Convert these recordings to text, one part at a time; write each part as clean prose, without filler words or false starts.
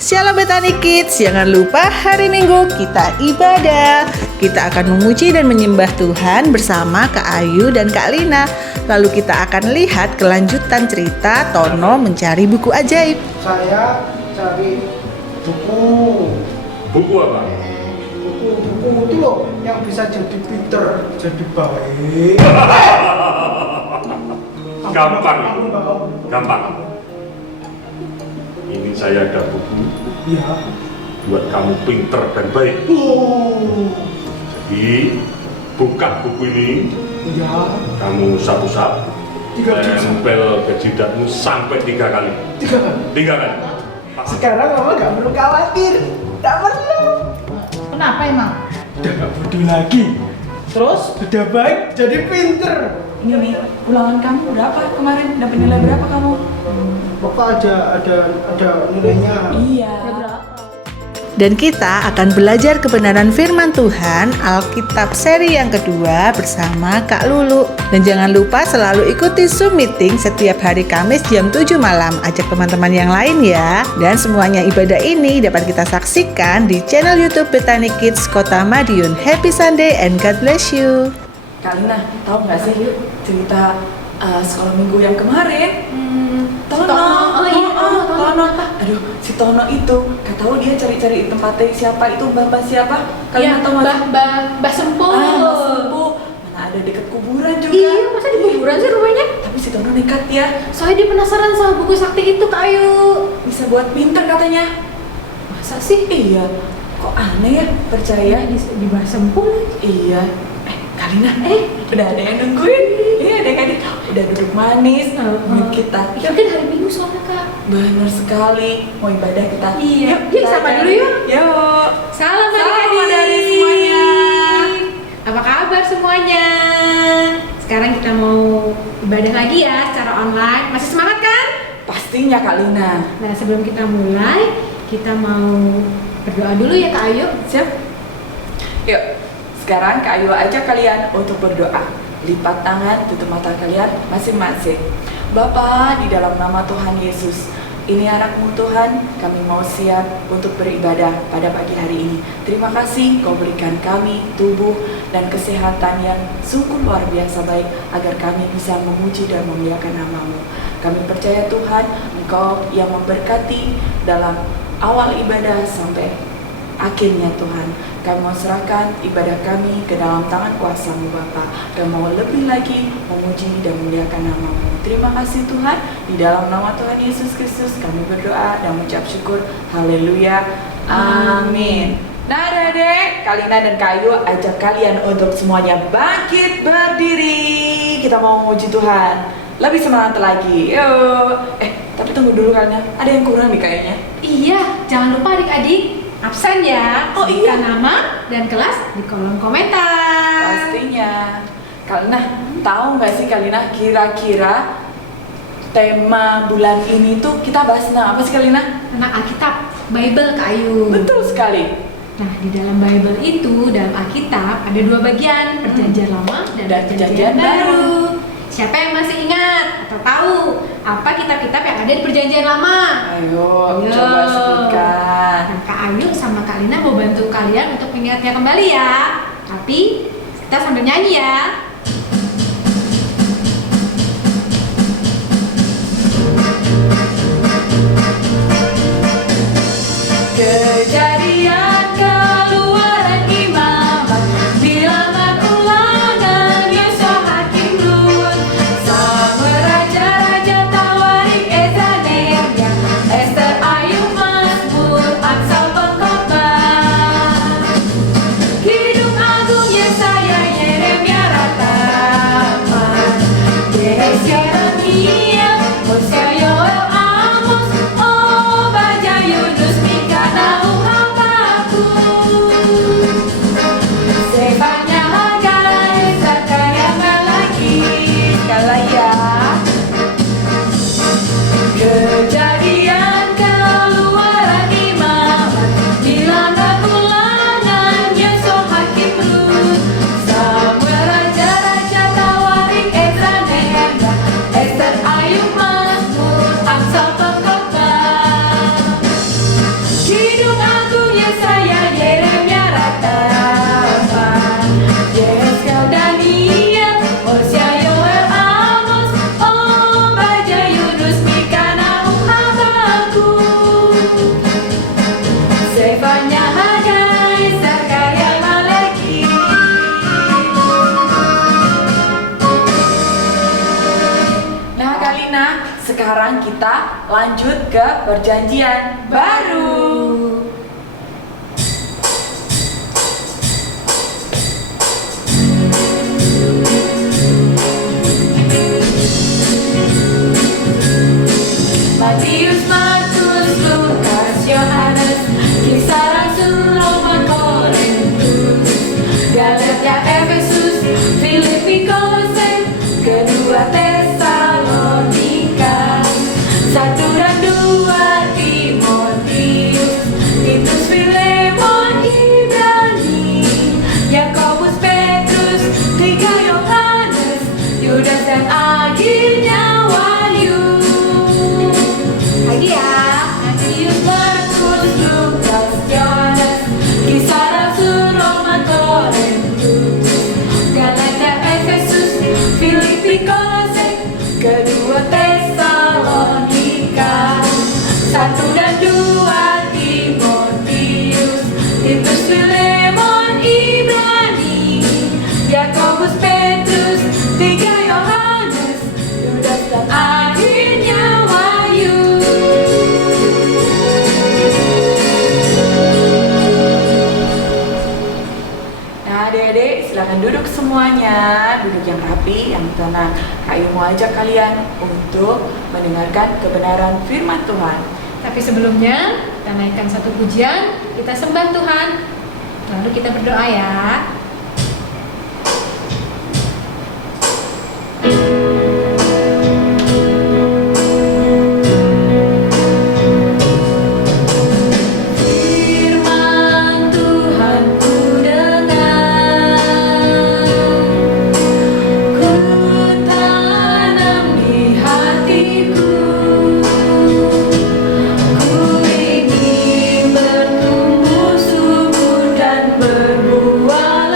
Shalom Betani Kids, jangan lupa hari Minggu kita ibadah. Kita akan memuji dan menyembah Tuhan bersama Kak Ayu dan Kak Lina. Lalu kita akan lihat kelanjutan cerita Tono mencari buku ajaib. Saya cari buku. Buku apa? Buku itu loh yang bisa jadi pinter, jadi baik. Gampang. Ini saya ada buku Iya. buat kamu pinter dan baik. Jadi buka buku ini, Iya. kamu usap-usap, 3 jam. tempel ke jidatmu sampai 3 kali. 3 kali. 3 kali. Sekarang mama gak perlu khawatir. Tak perlu. Kenapa emang? Udah gak bodoh lagi. Terus? Udah baik, jadi pinter. Ini nih, ulangan kamu berapa kemarin? Dapat nilai berapa kamu? Bapak ada nilainya. Iya. Dan kita akan belajar kebenaran firman Tuhan Alkitab seri yang kedua bersama Kak Lulu. Dan jangan lupa selalu ikuti Zoom meeting setiap hari Kamis jam 7 malam. Ajak teman-teman yang lain ya. Dan semuanya ibadah ini dapat kita saksikan di channel YouTube Betani Kids Kota Madiun. Happy Sunday and God bless you. Kak Lina, tahu nggak sih cerita sekolah minggu yang kemarin? Tono. Tono. Aduh, si Tono itu, gak tahu dia cari-cari tempatnya siapa itu mbak siapa? Kalian tahu nggak? Mbak Sempuh. Mbak Sempuh. Mana ada deket kuburan juga. Iya, masa di kuburan sih rumahnya? Tapi si Tono nekat ya, Soalnya dia penasaran sama buku sakti itu, Kak Ayu. bisa buat pinter katanya. Masa sih? Iya, kok aneh ya percaya? Di Mbak Sempuh lagi. Iya. Kak Lina, udah ada yang nungguin. Iya, ada kan? Udah duduk manis nungguin kita. Ya kan hari Minggu soalnya, Kak. Benar sekali, mau ibadah kita. Iya. Yuk, kita sapa akan- dulu yuk. Yuk. Salam Salam adik-adik semuanya. Apa kabar semuanya? Sekarang kita mau ibadah lagi ya secara online. Masih semangat kan? Pastinya Kak Lina. Nah, sebelum kita mulai, kita mau berdoa dulu ya Kak Ayu. Siap? Yuk. Sekarang Kak Ayu ajak kalian untuk berdoa. Lipat tangan, tutup mata kalian masing-masing. Bapa, di dalam nama Tuhan Yesus, ini anakmu Tuhan, kami mau siap untuk beribadah pada pagi hari ini. Terima kasih Kau berikan kami tubuh dan kesehatan yang sungguh luar biasa baik, agar kami bisa memuji dan memuliakan nama-Mu. Kami percaya Tuhan, Engkau yang memberkati dalam awal ibadah sampai akhirnya Tuhan. Kami mau serahkan ibadah kami ke dalam tangan kuasa-Mu Bapa. Kami mau lebih lagi memuji dan memuliakan nama-Mu. Terima kasih Tuhan. Di dalam nama Tuhan Yesus Kristus kami berdoa dan mengucap syukur. Haleluya. Amin. Nah adik-adik, Kak Lina dan Kak Ayu ajak kalian untuk semuanya bangkit berdiri. Kita mau memuji Tuhan. Lebih semangat lagi. Yuk. Tapi tunggu dulu Kak Lina. Ada yang kurang nih kayaknya. Iya, jangan lupa adik-adik absen ya. Oh, iya. Sebutkan nama dan kelas di kolom komentar. Pastinya. Kalina, tahu nggak sih Kalina kira-kira tema bulan ini tuh kita bahas tentang apa sih Kalina? Tentang Alkitab, Bible Kak Ayu. Betul sekali. Nah, di dalam Bible itu, dalam Alkitab ada 2 bagian, Perjanjian Lama dan Perjanjian Baru. Siapa yang masih ingat atau tahu apa kitab-kitab yang ada di Perjanjian Lama? Ayo, Ayo. coba sebutkan. Nah, Kak Ayu sama Kak Lina mau bantu kalian untuk mengingatnya kembali ya. Tapi kita sambil nyanyi ya. Kejadian keluaran imamat, bilangan ulangan Yosua hakim Nun, Samuel raja-raja tawarik Ezra Nehemia, Ester Ayub Mazmur Amsal Pengkhotbah, Kidung Agung Yesaya Yeremia Ratapan, Yesaya Yeremia Hosea Yoel Amos Obadya Yunus Mika Nahum Habakuk Gunung Agung, Yesaya, Yeremia, Rata-Rata, Yeskel, Daniel, Hosea, Yoel, Amos, Obadya, Yunus, Mika, Nahum, Habakuk, Zefanya, Hagai, Zakaria, Malaki. Nah Kalina, sekarang kita lanjut ke perjanjian baru. Matius, Markus, Lukas, Yohanes, Kisah Rasul, Roma, Korintus, Galatia, Efesus, Filipi, Kolose, kedua Tesalonika, 1 dan 2 Timotius, Titus, Filemon, Ibrani, Yakobus, Petrus, 3 Yohanes, Yudas dan akhirnya Wahyu. Lagi ya, Matius, Markus, Lukas, Yohanes, Kisah Rasul, Roma, Korintus, Galatia, Efesus, Filipi, Kolose, kedua Tesalonika, 1 dan 2 Timotius, Titus, Filemon, Ibrani, Yakobus, Petrus, 3 Yohanes, Yudas dan akhirnya Wahyu. Nah adik-adik silakan duduk semuanya, duduk yang rapi, yang tenang. Ayo mau ajak kalian untuk mendengarkan kebenaran firman Tuhan. Tapi sebelumnya kita naikkan satu pujian, kita sembah Tuhan, lalu kita berdoa ya. Firman Tuhan ku dengar, ku tanam di hatiku, ku ingin bertumbuh subur dan berbuah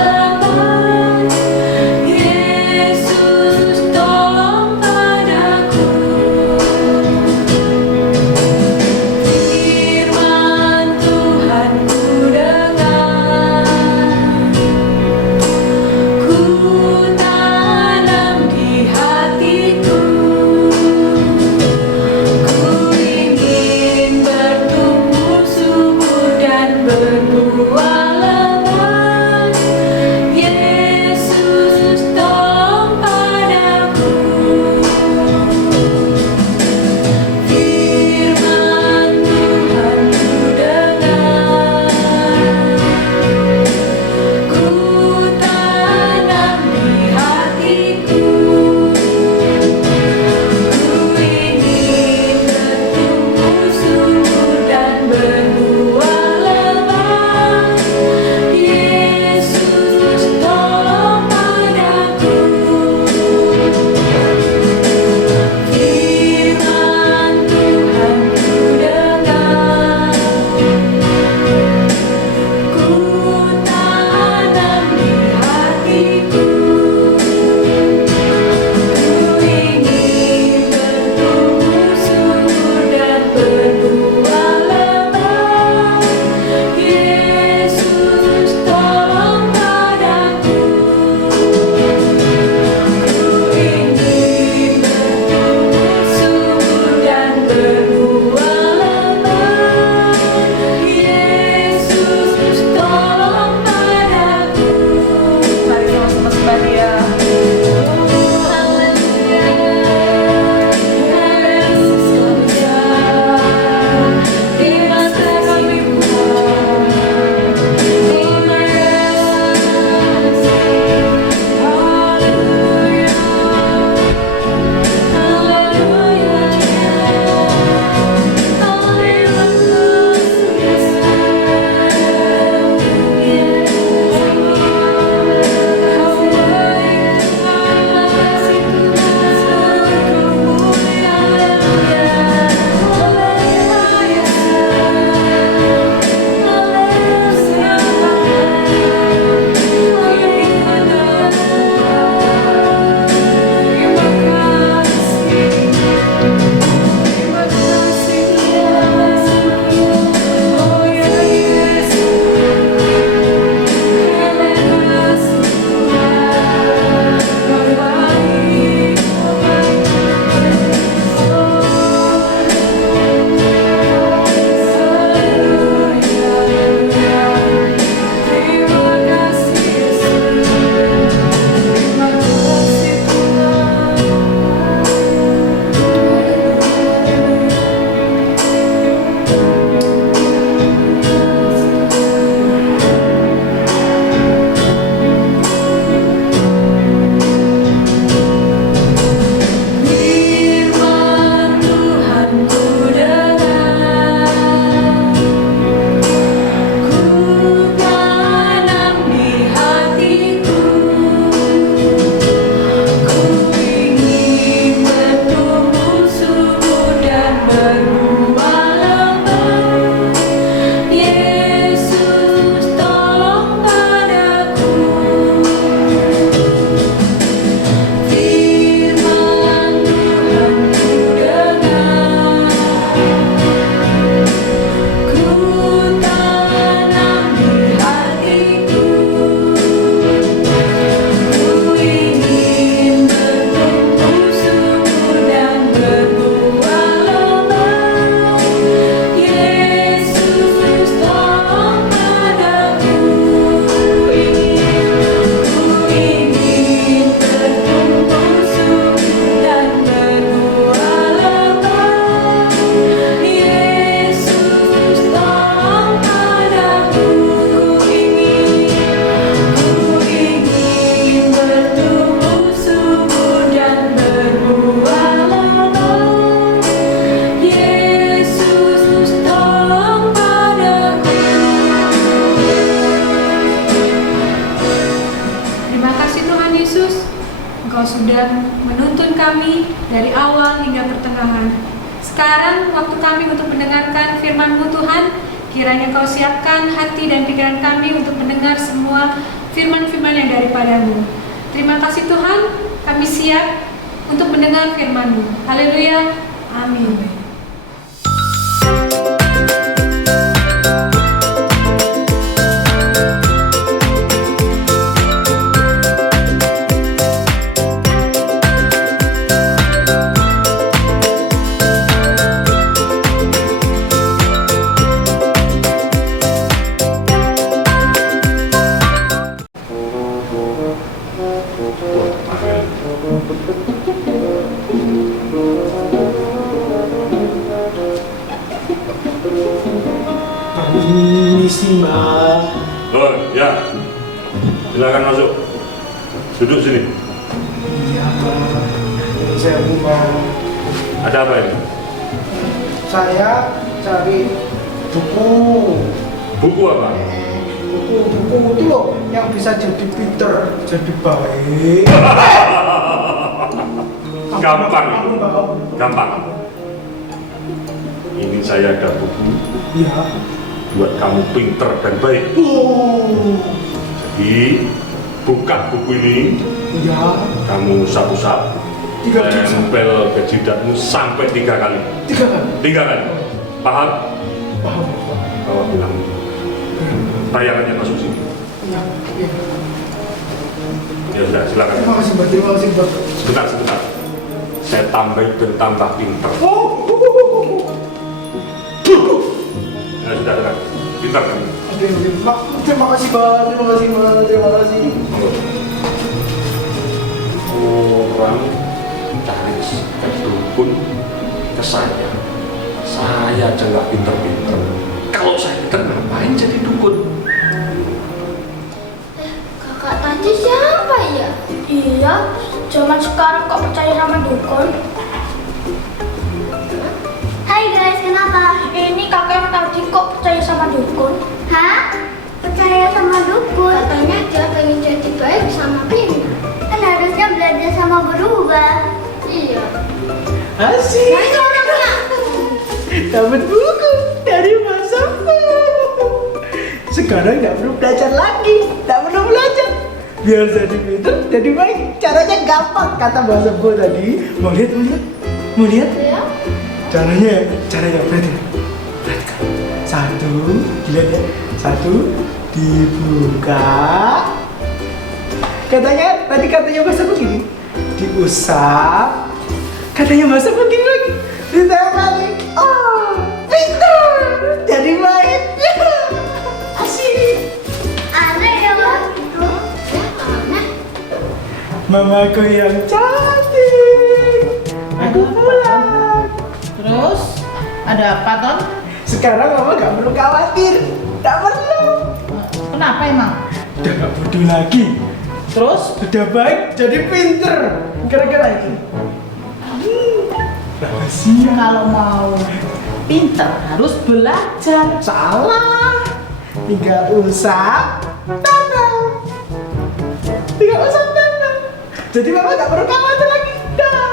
kami dari awal hingga pertengahan. Sekarang waktu kami untuk mendengarkan firman-Mu Tuhan. Kiranya Kau siapkan hati dan pikiran kami untuk mendengar semua firman-firman yang daripada-Mu. Terima kasih Tuhan, kami siap untuk mendengar firman-Mu. Haleluya. Amin. Permisi Mbak. Oh ya, silakan masuk. Duduk sini. Iya Mbak. Saya Mbak. Ada apa ini? Saya cari buku. Buku apa? Buku itu loh yang bisa jadi pinter, jadi baik. Gampang. Kamu, Mbak. Gampang. Ini saya ada buku Iya. buat kamu pinter dan baik. Oh. Jadi buka buku ini, Iya. kamu usap-usap, 3 kali. tempel ke jidatmu sampai 3 kali. 3 kali. 3 kali. Paham? Paham. Bawa pulang. Tayangannya masuk sini. Iya. Iya. Ya sudah, silakan. Terima kasih Mbak. Terima kasih Mbak. Sebentar. Saya tambah dan tambah pinter. Oh. Ya sudah. Pinter kan? Oke. Mbak, terima kasih Mbak. Terima kasih Mbak. Terima kasih. Orang cari ke dukun ke saya. Saya aja nggak pinter-pinter. Kalau saya pinter ngapain jadi dukun? Kakak tadi siapa ya? Iya, zaman sekarang kok percaya sama dukun? Hai guys, kenapa? Ini kakak yang tadi kok percaya sama dukun? Hah? Percaya sama dukun? Katanya dia pengen jadi baik sama Pina. Kan harusnya belajar sama berubah. Iya. Asik. Nah itu orangnya. Dapat buku dari Mas Sampo. Sekarang nggak perlu belajar lagi, nggak perlu belajar. Biar jadi pinter, jadi baik. Caranya gampang, kata Mas Sampo tadi. Mau lihat? Ya. Caranya perhatikan. Satu, dilihat ya. Satu, dibuka. Katanya Mas Sampo gini. Diusap. Katanya Mas Sampo gini lagi. Ditempelin. Oh, pinter. Jadi baik. Asik. Aneh ya Pak. Ya aneh. Mamaku yang cantik. Aku pulang. Terus ada apa Ton? Sekarang mama gak perlu khawatir. Gak perlu. Kenapa emang? Udah gak bodoh lagi. Terus Udah baik, jadi pinter. Gara-gara itu. Rahasia. kalau mau pinter harus belajar. Salah. Tinggal usap, tempel. Jadi mama gak perlu khawatir lagi. Dah.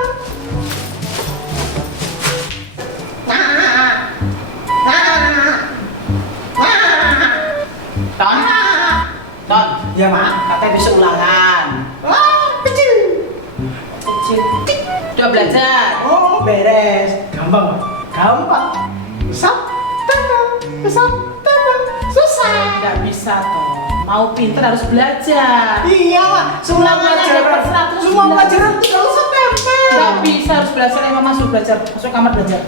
Ton, Ya mak. katanya besok ulangan. Kecil. Udah belajar. Oh, beres. Gampang, Mak. Gampang. Usap, tempel. Usap, tempel. Susah. Nggak bisa Ton. Mau pinter harus belajar. Iya, Mak. Semua Ulangannya pelajaran. dapat 100 Semua bulan. pelajaran tuh gak usah tempel. Nggak bisa harus belajar. Emang masuk belajar. Masuk kamar belajar.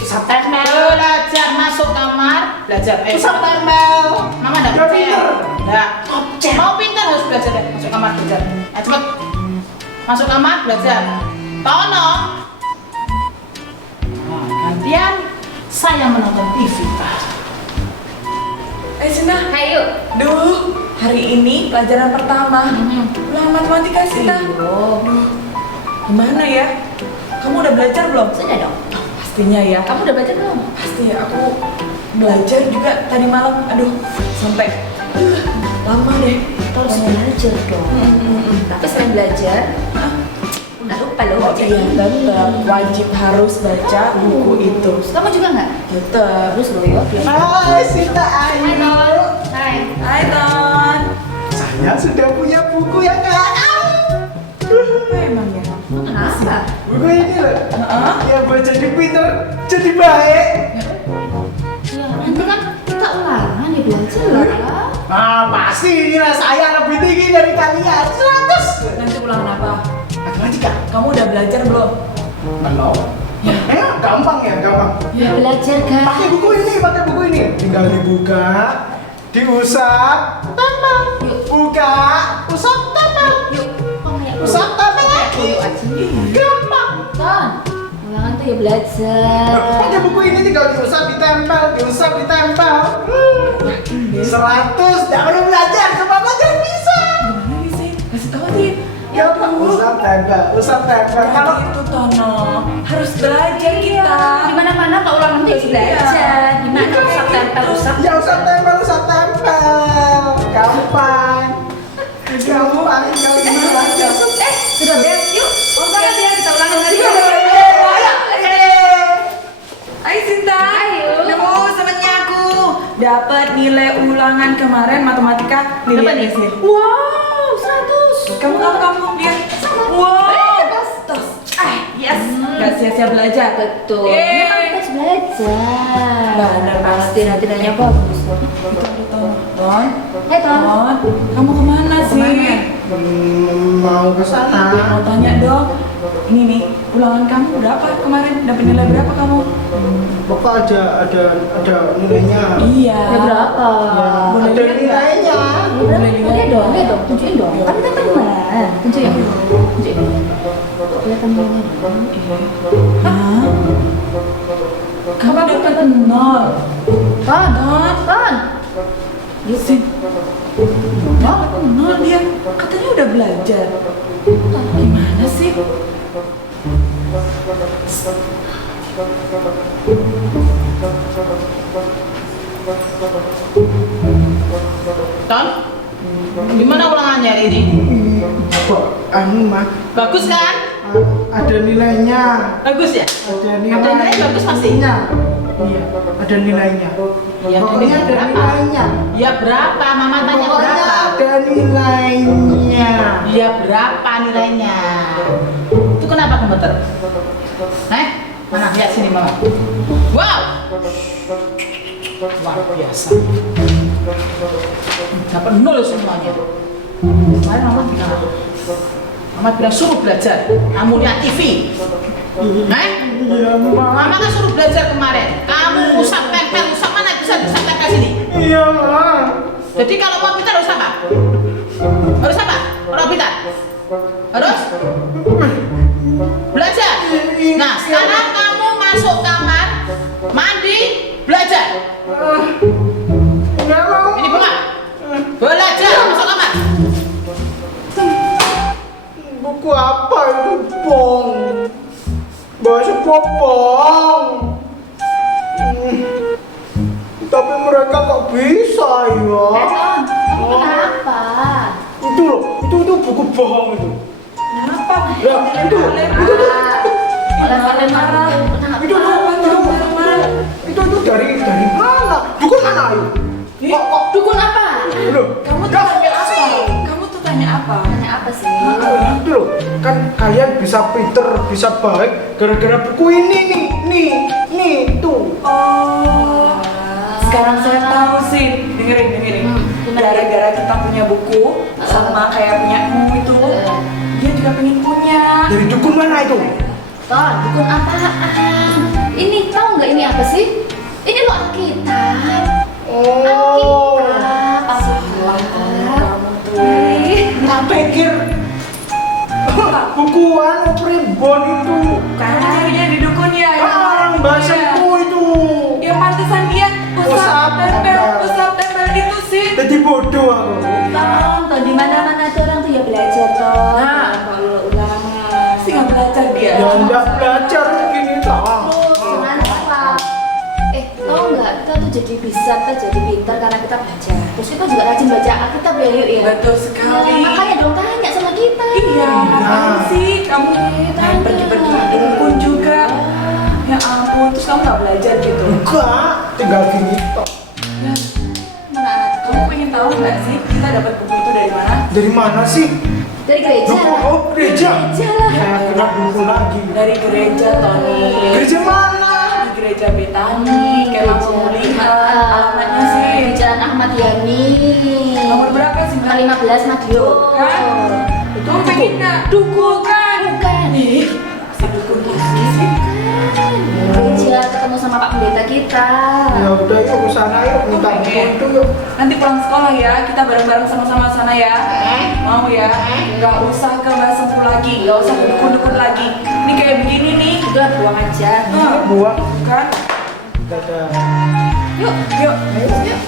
Usap tempel. Belajar masuk kamar belajar. Usap tempel. Mama nggak Biar percaya. pinter. Nggak. Mau pinter harus belajar deh. Masuk kamar belajar. Cepet. Masuk kamar belajar. Tono. Nah, gantian saya menonton TV. Sina, Ayo. duh, hari ini pelajaran pertama. Ulangan matematika Sina. Iyo. Gimana ya? Kamu udah belajar belum? Sudah dong. Pastinya ya. Kamu udah baca belum? Pasti ya, aku belajar juga tadi malam. Aduh, sampai lama deh. Kita harus belajar dong. Tapi selain belajar, Nggak lupa loh. Oh iya, tetap wajib harus baca buku itu. Kamu juga nggak? Tetap. Terus loh ya. Hai Sinta Hai Ayu. Ton. Hai. Hai Ton. Saya sudah punya buku yang kayak Apa emangnya? Kenapa? buku ini loh. Heeh. Yang buat jadi pinter, jadi baik. Ya nanti kan kita ulangan ya belajar lah. Ah, pasti nilai saya lebih tinggi dari kalian. 100. Nanti ulangan apa? Matematika. Kamu udah belajar belum? Belum. Gampang ya, gampang. Ya belajar kan. Pakai buku ini. Tinggal dibuka, diusap, tempel. Buka, usap, tempel. Yuk. Kamu ya. Usap, tempel lagi. Yuk aja. Gampang. Ton. Ulangan tuh ya belajar. Pakai buku ini tinggal diusap, ditempel, diusap, ditempel. 100. Tidak perlu belajar, coba belajar bisa. Gimana nih sih? Kasih tahu sih. Ya Pak, usap, tempel, usap, tempel. Kalau Kalau itu Tono harus belajar kita. Di mana-mana kalau ulangan tuh ya belajar. Gimana usap tempel usap. ya usap, tempel, usap, tempel. Gampang. Gampang kalau belajar. Sudah beres. Yuk. Ulangan biar kita ulangan lagi. Hai Sinta. Ayo. Senangnya aku dapat nilai ulangan kemarin matematika Berapa nilai nih? sih. Wow, 100. Kamu lihat. Wow. Tos. Yes. Gak sia-sia belajar. Betul. Yeay. Ini kan kita harus belajar. Benar, pasti nanti nanya bagus. Ton. Hai Ton. Ton. Kamu kemana sih? Mau ke sana. Mau tanya dong. Ini nih, ulangan kamu berapa kemarin? Dapat nilai berapa kamu? Bapak ada nilainya. Iya. Ya berapa? Boleh Ada lihat nggak? nilainya. Boleh dong, lihat dong, tunjukin dong. Kan kita teman. Tunjukin. Tunjukin. Kelihatan nilainya dong. Hah? Kamu dapat 0. Ton, Ton. Gitu. Dapat 0 dia. Katanya udah belajar. Gimana sih? Ton, gimana ulangannya hari ini? Mah, Bagus kan? ada nilainya. Bagus ya? Ada nilai. Ada nilai bagus pasti? Iya, ada nilainya. Iya, ada Pokoknya nilai ada berapa? nilainya. Ya berapa? Mama tanya Pokoknya berapa? ada nilainya. Ya berapa nilainya? Itu kenapa komputer? Mana? Lihat sini mama. Wow! Luar biasa. Dapat 0 semuanya. Kemarin mama bilang suruh belajar. Kamu lihat TV. Iya, Mama kan suruh belajar kemarin. Kamu usap tempel, usap mana bisa tempel sini? Iya, Mah. Jadi kalau mau pintar harus apa? Harus apa? Kalau pintar harus belajar. Nah, sekarang kamu masuk kamar, mandi, belajar. Nggak mau. Ini bunga. Belajar, masuk kamar. Buku apa itu, Bong? Bahasa Popong. Tapi mereka kok bisa ya? Ton, kamu kenapa? Itu loh, itu buku bohong itu. Kenapa? Ya, itu. Oleh marah. Itu dari mana? Dukun mana ayo? Kok Dukun apa? loh? Kamu tuh Nggak tanya apa? sih. Kamu tuh tanya apa? Tanya apa sih? Itu loh, kan kalian bisa pinter, bisa baik gara-gara buku ini nih, tuh. Oh. Sekarang saya tahu sih. Dengerin. Gimana? Gara-gara kita punya buku sama kayak punyamu itu, dia juga pengen punya. Dari dukun mana itu? Ton, dukun apaan? Ini tahu nggak ini apa sih? Ini loh Alkitab. Oh, Alkitab, Alkitab. Kamu tuh. tak pikir bukuan primbon itu. Kamu carinya di dukun ya? Bahasa itu. Ya pantesan dia usap tempel itu sih. Jadi bodoh aku. Ton, di mana-mana tuh orang tuh ya belajar Ton. Nah. Kalau ulangan. Sih nggak belajar dia. Ya enggak belajar gini tak. Jangan apa? Tahu nggak kita tuh jadi bisa, kita jadi pintar karena kita belajar. Terus kita juga rajin baca Alkitab ya yuk ya. Betul sekali. Ya, makanya dong tanya sama kita. Iya, ngapain sih kamu main pergi-pergi dukun juga? Ya ampun, terus kamu nggak belajar gitu? Enggak, tinggal gini tok. Ya, kamu pengen tahu nggak sih kita dapat buku itu dari mana? Dari mana sih? Dari gereja. Oh, gereja. Gereja lah. Ya, kira dukun lagi. Dari gereja, Tony. Gereja mana? Di gereja Betani, kayak langsung melihat alamatnya sih. Di Jalan Ahmad Yani. Nomor berapa sih? Nomor 15 Madiun. Kan? Itu pengen nggak? Dukun kan? Bukan. Si dukun lagi sih. Gereja ketemu sama Pak Pendeta kita. Ya udah yuk ke sana yuk, minta Oke. buku yuk. Nanti pulang sekolah ya, kita bareng-bareng sama-sama sana ya. Mau ya? Nggak usah ke Mbak Sempul lagi, nggak usah ke dukun-dukun lagi. Ini kayak begini nih. Udah buang aja. Buang. Kan? Dadah. Yuk, yuk, yuk.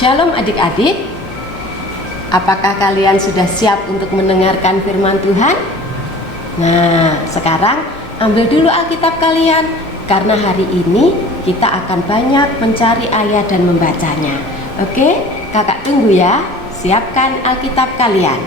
Shalom adik-adik, apakah kalian sudah siap untuk mendengarkan firman Tuhan? Nah, sekarang ambil dulu Alkitab kalian, karena hari ini kita akan banyak mencari ayat dan membacanya. Oke, kakak tunggu ya, siapkan Alkitab kalian.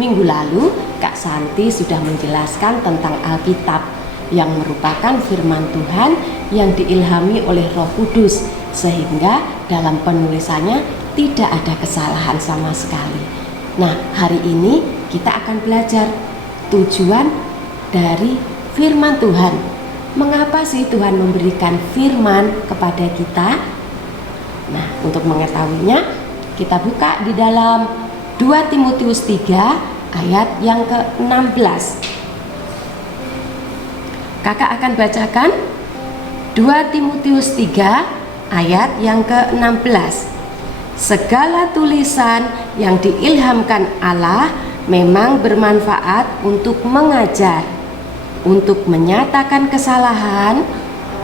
Minggu lalu, Kak Santi sudah menjelaskan tentang Alkitab yang merupakan firman Tuhan yang diilhami oleh Roh Kudus, sehingga dalam penulisannya tidak ada kesalahan sama sekali. Nah, hari ini kita akan belajar tujuan dari firman Tuhan. Mengapa sih Tuhan memberikan firman kepada kita? Nah, untuk mengetahuinya, kita buka di dalam 2 Timotius 3 ayat yang ke-16. Kakak akan bacakan 2 Timotius 3 ayat yang ke-16. Segala tulisan yang diilhamkan Allah memang bermanfaat untuk mengajar, untuk menyatakan kesalahan,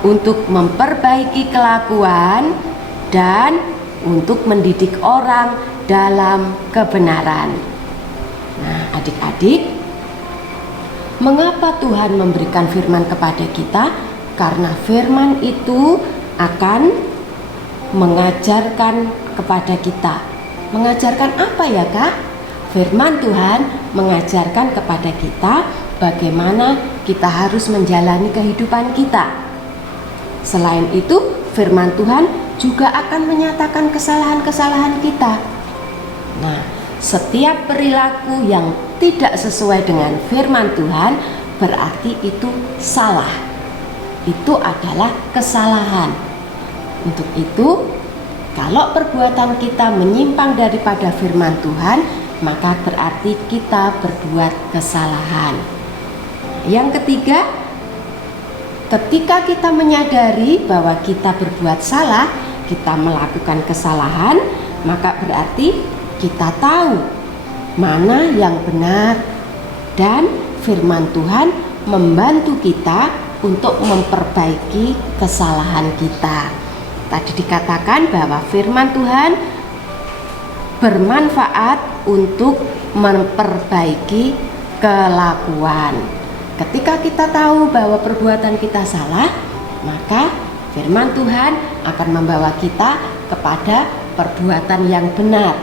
untuk memperbaiki kelakuan, dan untuk mendidik orang dalam kebenaran. Nah, adik-adik, mengapa Tuhan memberikan firman kepada kita? Karena firman itu akan mengajarkan kepada kita. Mengajarkan apa ya, Kak? Firman Tuhan mengajarkan kepada kita bagaimana kita harus menjalani kehidupan kita. Selain itu, firman Tuhan juga akan menyatakan kesalahan-kesalahan kita. Nah, setiap perilaku yang tidak sesuai dengan firman Tuhan berarti itu salah. Itu adalah kesalahan. Untuk itu, kalau perbuatan kita menyimpang daripada firman Tuhan, maka berarti kita berbuat kesalahan. Yang ketiga, ketika kita menyadari bahwa kita berbuat salah, kita melakukan kesalahan, maka berarti kita tahu mana yang benar, dan firman Tuhan membantu kita untuk memperbaiki kesalahan kita. Tadi dikatakan bahwa firman Tuhan bermanfaat untuk memperbaiki kelakuan. Ketika kita tahu bahwa perbuatan kita salah, maka firman Tuhan akan membawa kita kepada perbuatan yang benar.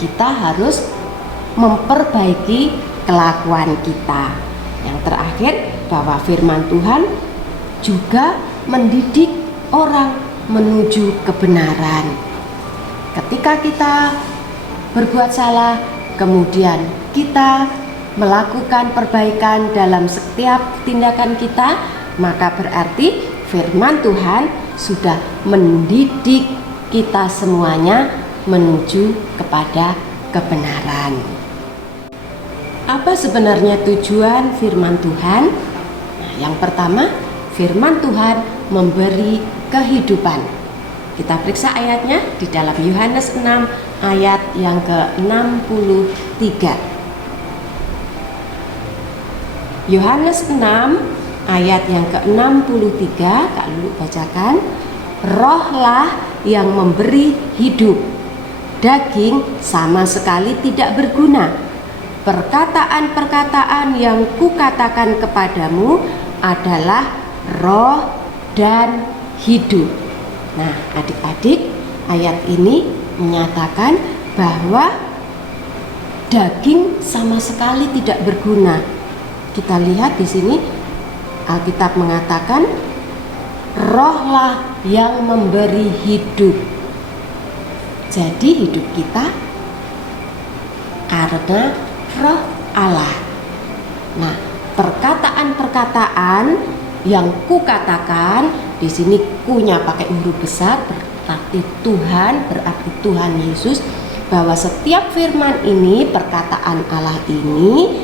Kita harus memperbaiki kelakuan kita. Yang terakhir, bahwa firman Tuhan juga mendidik orang menuju kebenaran. Ketika kita berbuat salah, kemudian kita melakukan perbaikan dalam setiap tindakan kita, maka berarti firman Tuhan sudah mendidik kita semuanya menuju kepada kebenaran. Apa sebenarnya tujuan firman Tuhan? Nah, yang pertama, firman Tuhan memberi kehidupan. Kita periksa ayatnya di dalam Yohanes 6 ayat yang ke-63. Yohanes 6 ayat yang ke-63, Kak Lulu bacakan. Rohlah yang memberi hidup, daging sama sekali tidak berguna. perkataan-perkataan yang kukatakan kepadamu adalah roh dan hidup. Nah, adik-adik, ayat ini menyatakan bahwa daging sama sekali tidak berguna. Kita lihat di sini Alkitab mengatakan rohlah yang memberi hidup. Jadi hidup kita karena roh Allah. Nah, perkataan-perkataan yang kukatakan, di sini kunya pakai huruf besar, berarti Tuhan, berarti Tuhan Yesus, bahwa setiap firman ini, perkataan Allah ini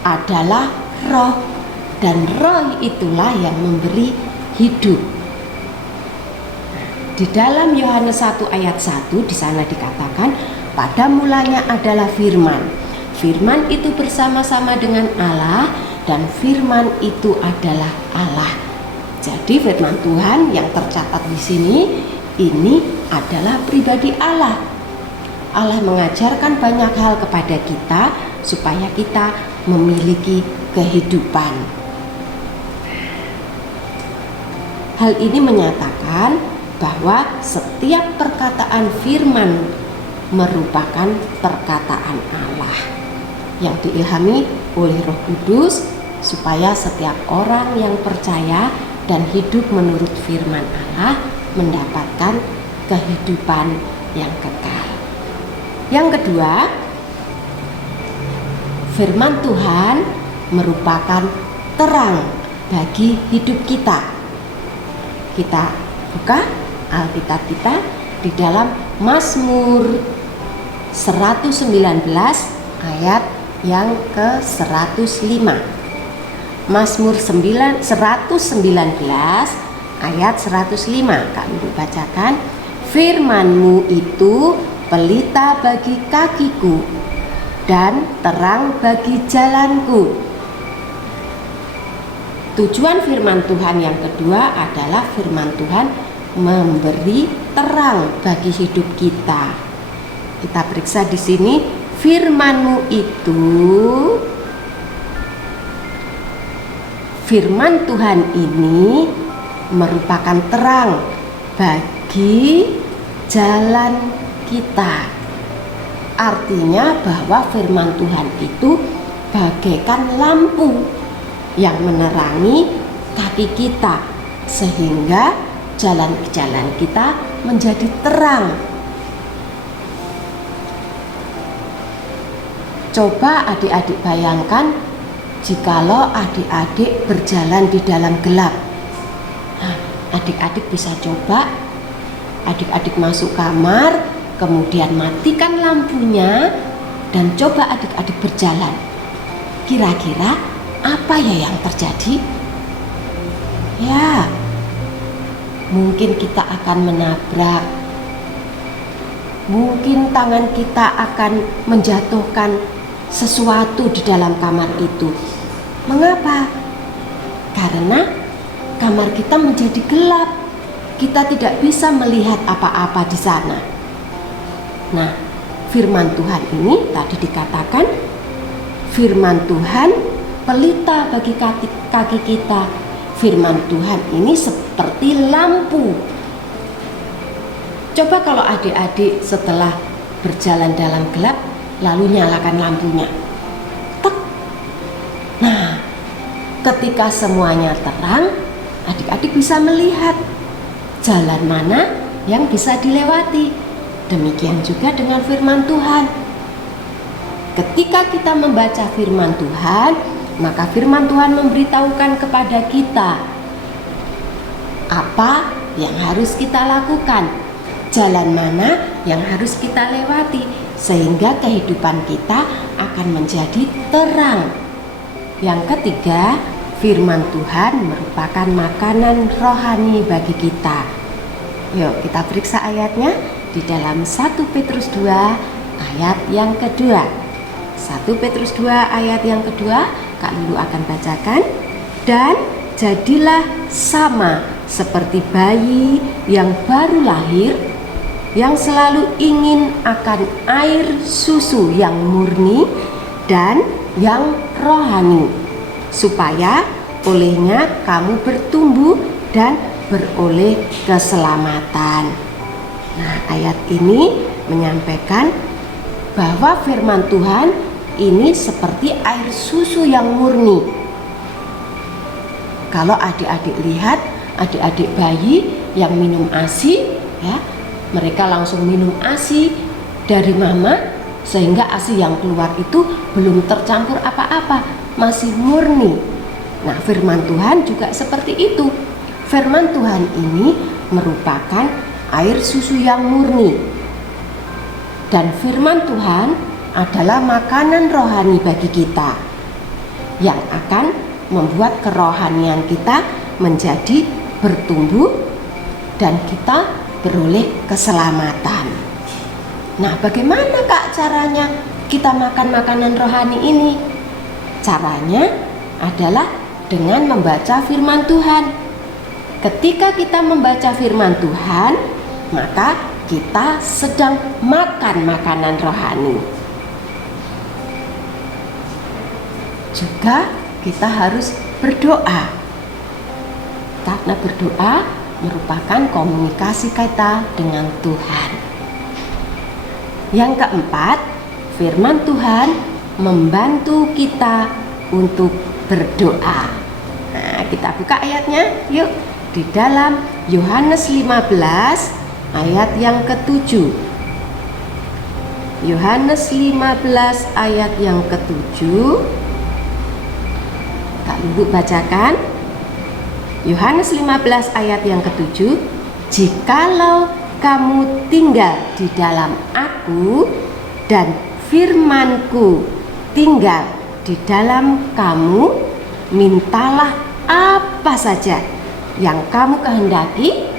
adalah roh, dan roh itulah yang memberi hidup. Di dalam Yohanes 1 ayat 1 di sana dikatakan, pada mulanya adalah firman. Firman itu bersama-sama dengan Allah dan firman itu adalah Allah. Jadi firman Tuhan yang tercatat di sini ini adalah pribadi Allah. Allah mengajarkan banyak hal kepada kita supaya kita memiliki kehidupan. Hal ini menyatakan bahwa setiap perkataan firman merupakan perkataan Allah yang diilhami oleh Roh Kudus supaya setiap orang yang percaya dan hidup menurut firman Allah mendapatkan kehidupan yang kekal. Yang kedua, firman Tuhan merupakan terang bagi hidup kita. Kita buka Alkitab kita di dalam Mazmur 119 ayat yang ke-105. Mazmur 119 ayat 105. Kak Ibu bacakan, firman-Mu itu pelita bagi kakiku dan terang bagi jalanku. Tujuan firman Tuhan yang kedua adalah firman Tuhan memberi terang bagi hidup kita. Kita periksa di sini, firman-Mu itu, firman Tuhan ini merupakan terang bagi jalan kita. Artinya bahwa firman Tuhan itu bagaikan lampu yang menerangi kaki kita sehingga jalan-jalan kita menjadi terang. Coba adik-adik bayangkan jikalau adik-adik berjalan di dalam gelap. Nah, adik-adik bisa coba adik-adik masuk kamar, kemudian matikan lampunya dan coba adik-adik berjalan. Kira-kira apa ya yang terjadi? Ya, mungkin kita akan menabrak, mungkin tangan kita akan menjatuhkan sesuatu di dalam kamar itu. Mengapa? Karena kamar kita menjadi gelap. Kita tidak bisa melihat apa-apa di sana. Nah, firman Tuhan ini tadi dikatakan firman Tuhan pelita bagi kaki kita. Firman Tuhan ini seperti lampu. Coba kalau adik-adik setelah berjalan dalam gelap lalu nyalakan lampunya. Tek. Nah, ketika semuanya terang, adik-adik bisa melihat jalan mana yang bisa dilewati. Demikian juga dengan firman Tuhan. Ketika kita membaca firman Tuhan, maka firman Tuhan memberitahukan kepada kita apa yang harus kita lakukan, jalan mana yang harus kita lewati, sehingga kehidupan kita akan menjadi terang. Yang ketiga, firman Tuhan merupakan makanan rohani bagi kita. Yuk kita periksa ayatnya di dalam 1 Petrus 2 ayat yang kedua. 1 Petrus 2 ayat yang kedua, Kak Lulu akan bacakan. Dan jadilah sama seperti bayi yang baru lahir, yang selalu ingin akan air susu yang murni dan yang rohani, supaya olehnya kamu bertumbuh dan beroleh keselamatan. Nah, ayat ini menyampaikan bahwa firman Tuhan ini seperti air susu yang murni. Kalau adik-adik lihat, adik-adik bayi yang minum ASI, ya, mereka langsung minum ASI dari mama, sehingga ASI yang keluar itu belum tercampur apa-apa, masih murni. Nah, firman Tuhan juga seperti itu. Firman Tuhan ini merupakan air susu yang murni. Dan firman Tuhan adalah makanan rohani bagi kita yang akan membuat kerohanian kita menjadi bertumbuh dan kita beroleh keselamatan. Nah, bagaimana Kak caranya kita makan makanan rohani ini? Caranya adalah dengan membaca firman Tuhan. Ketika kita membaca firman Tuhan, maka kita sedang makan makanan rohani. Juga kita harus berdoa, karena berdoa merupakan komunikasi kita dengan Tuhan. Yang keempat, firman Tuhan membantu kita untuk berdoa. Nah, kita buka ayatnya yuk, di dalam Yohanes 15 ayat yang ke-7. Yohanes 15 ayat yang ke-7. Kak Lulu bacakan. Yohanes 15 ayat yang ke-7. Jikalau kamu tinggal di dalam aku dan firman-Ku tinggal di dalam kamu, mintalah apa saja yang kamu kehendaki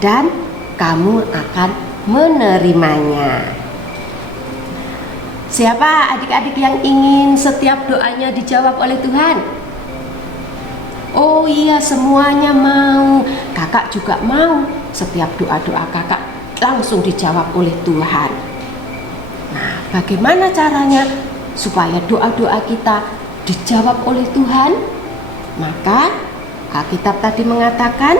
dan kamu akan menerimanya. Siapa adik-adik yang ingin setiap doanya dijawab oleh Tuhan? Oh iya, semuanya mau. Kakak juga mau setiap doa-doa kakak langsung dijawab oleh Tuhan. Nah, bagaimana caranya supaya doa-doa kita dijawab oleh Tuhan? Maka Alkitab tadi mengatakan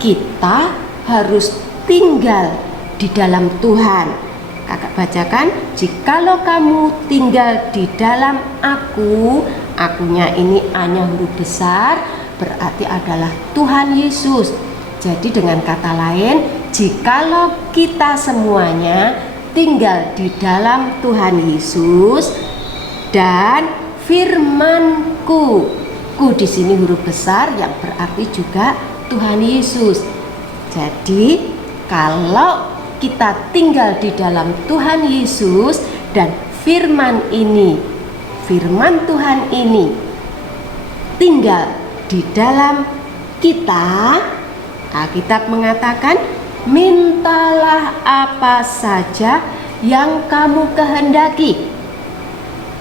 kita harus tinggal di dalam Tuhan. Kakak bacakan, jikalau kamu tinggal di dalam aku, akunya ini A-nya huruf besar, berarti adalah Tuhan Yesus. Jadi dengan kata lain, jikalau kita semuanya tinggal di dalam Tuhan Yesus dan firman-Ku, ku di sini huruf besar yang berarti juga Tuhan Yesus. Jadi kalau kita tinggal di dalam Tuhan Yesus dan firman Tuhan ini tinggal di dalam kita, Alkitab mengatakan mintalah apa saja yang kamu kehendaki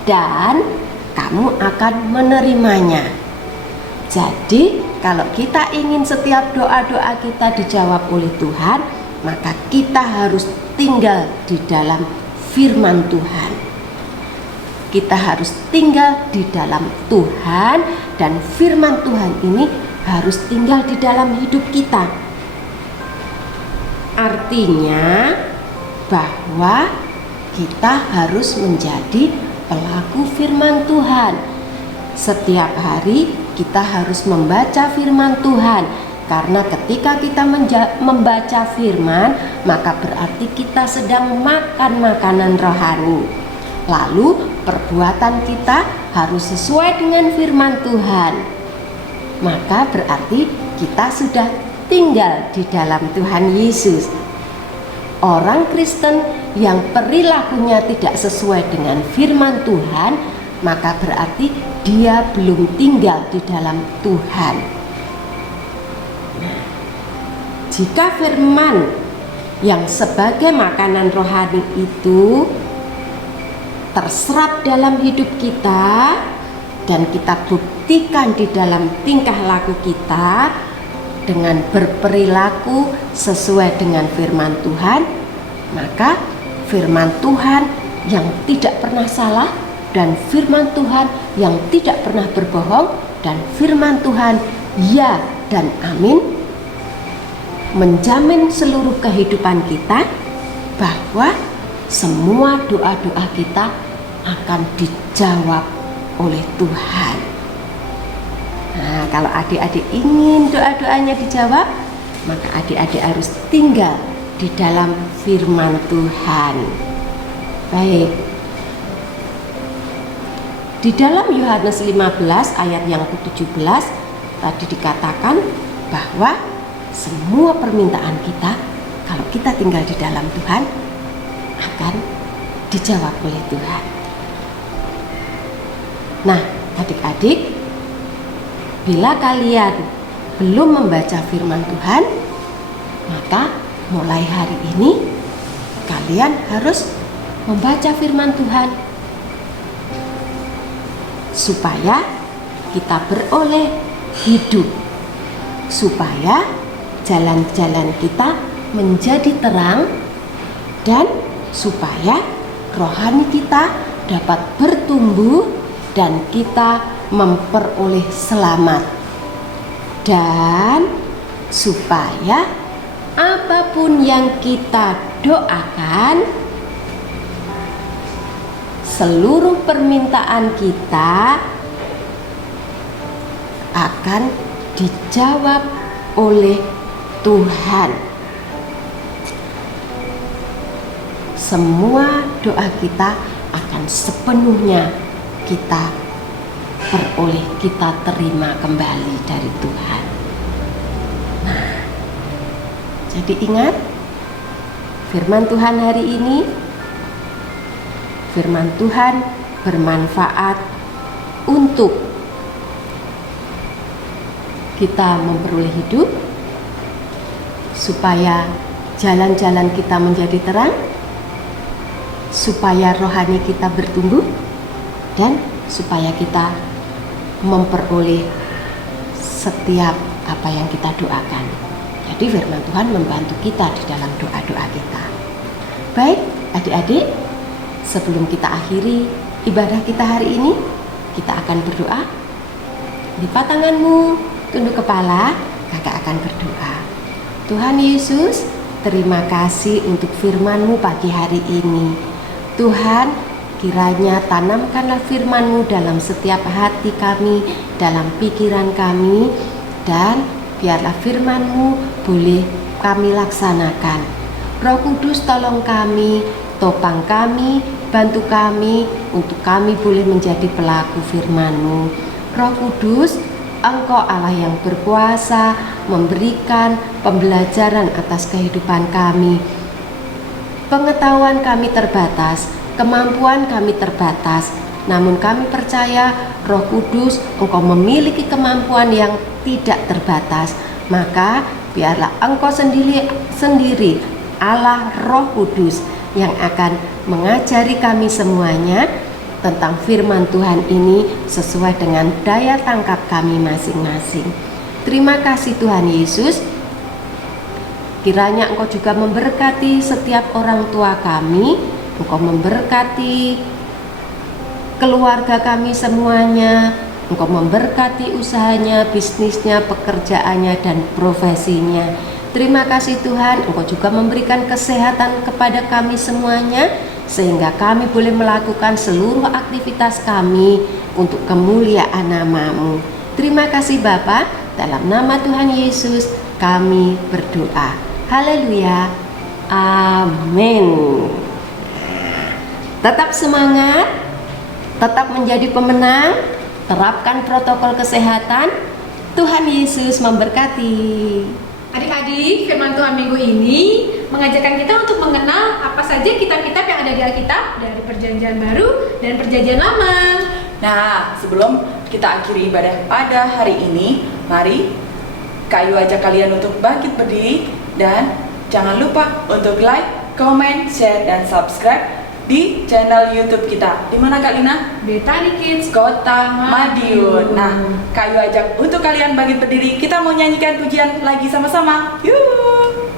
dan kamu akan menerimanya. Jadi kalau kita ingin setiap doa-doa kita dijawab oleh Tuhan, maka kita harus tinggal di dalam firman Tuhan. Kita harus tinggal di dalam Tuhan dan firman Tuhan ini harus tinggal di dalam hidup kita. Artinya bahwa kita harus menjadi pelaku firman Tuhan. Setiap hari kita harus membaca firman Tuhan, karena ketika kita membaca firman, maka berarti kita sedang makan makanan rohani. Lalu perbuatan kita harus sesuai dengan firman Tuhan. Maka berarti kita sudah tinggal di dalam Tuhan Yesus. Orang Kristen yang perilakunya tidak sesuai dengan firman Tuhan, maka berarti dia belum tinggal di dalam Tuhan. Jika firman yang sebagai makanan rohani itu terserap dalam hidup kita dan kita buktikan di dalam tingkah laku kita dengan berperilaku sesuai dengan firman Tuhan, maka firman Tuhan yang tidak pernah salah dan firman Tuhan yang tidak pernah berbohong, dan firman Tuhan ya dan amin, menjamin seluruh kehidupan kita bahwa semua doa-doa kita akan dijawab oleh Tuhan. Nah, kalau adik-adik ingin doa-doanya dijawab, maka adik-adik harus tinggal di dalam firman Tuhan. Baik. Di dalam Yohanes 15 ayat yang ke-17 tadi dikatakan bahwa semua permintaan kita kalau kita tinggal di dalam Tuhan akan dijawab oleh Tuhan. Nah, adik-adik, bila kalian belum membaca firman Tuhan, maka mulai hari ini kalian harus membaca firman Tuhan supaya kita beroleh hidup, supaya jalan-jalan kita menjadi terang, dan supaya rohani kita dapat bertumbuh dan kita memperoleh selamat, dan supaya apapun yang kita doakan, seluruh permintaan kita akan dijawab oleh Tuhan. Semua doa kita akan sepenuhnya kita peroleh, kita terima kembali dari Tuhan. Nah, jadi ingat firman Tuhan hari ini. Firman Tuhan bermanfaat untuk kita memperoleh hidup, supaya jalan-jalan kita menjadi terang, supaya rohani kita bertumbuh, dan supaya kita memperoleh setiap apa yang kita doakan. Jadi firman Tuhan membantu kita di dalam doa-doa kita. Baik, adik-adik, sebelum kita akhiri ibadah kita hari ini, kita akan berdoa. Lipat tanganmu, tunduk kepala, kakak akan berdoa. Tuhan Yesus, terima kasih untuk firman-Mu pagi hari ini. Tuhan, kiranya tanamkanlah firman-Mu dalam setiap hati kami, dalam pikiran kami, dan biarlah firman-Mu boleh kami laksanakan. Roh Kudus, tolong kami, topang kami, bantu kami untuk kami boleh menjadi pelaku firman-Mu. Roh Kudus, Engkau Allah yang berkuasa memberikan pembelajaran atas kehidupan kami. Pengetahuan kami terbatas, kemampuan kami terbatas, namun kami percaya Roh Kudus Engkau memiliki kemampuan yang tidak terbatas. Maka biarlah Engkau sendiri Allah Roh Kudus yang akan mengajari kami semuanya tentang firman Tuhan ini sesuai dengan daya tangkap kami masing-masing. Terima kasih Tuhan Yesus. Kiranya Engkau juga memberkati setiap orang tua kami, Engkau memberkati keluarga kami semuanya, Engkau memberkati usahanya, bisnisnya, pekerjaannya, dan profesinya. Terima kasih Tuhan, Engkau juga memberikan kesehatan kepada kami semuanya, sehingga kami boleh melakukan seluruh aktivitas kami untuk kemuliaan nama-Mu. Terima kasih Bapa, dalam nama Tuhan Yesus kami berdoa. Haleluya, amin. Tetap semangat, tetap menjadi pemenang, terapkan protokol kesehatan. Tuhan Yesus memberkati. Adik-adik, firman Tuhan minggu ini mengajarkan kita untuk mengenal apa saja kitab-kitab yang ada di Alkitab dari Perjanjian Baru dan Perjanjian Lama. Nah, sebelum kita akhiri ibadah pada hari ini, mari Kak Ayu ajak kalian untuk bangkit berdiri, dan jangan lupa untuk like, comment, share, dan subscribe di channel YouTube kita. Di mana Kak Lina? Betani Kids Kota Madiun. Nah, Kak Ayu ajak untuk kalian bangkit berdiri. Kita mau nyanyikan pujian lagi sama-sama. Yuk.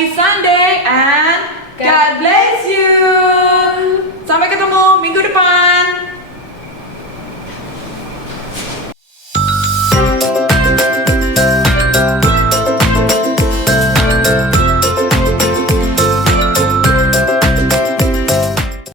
Happy Sunday and God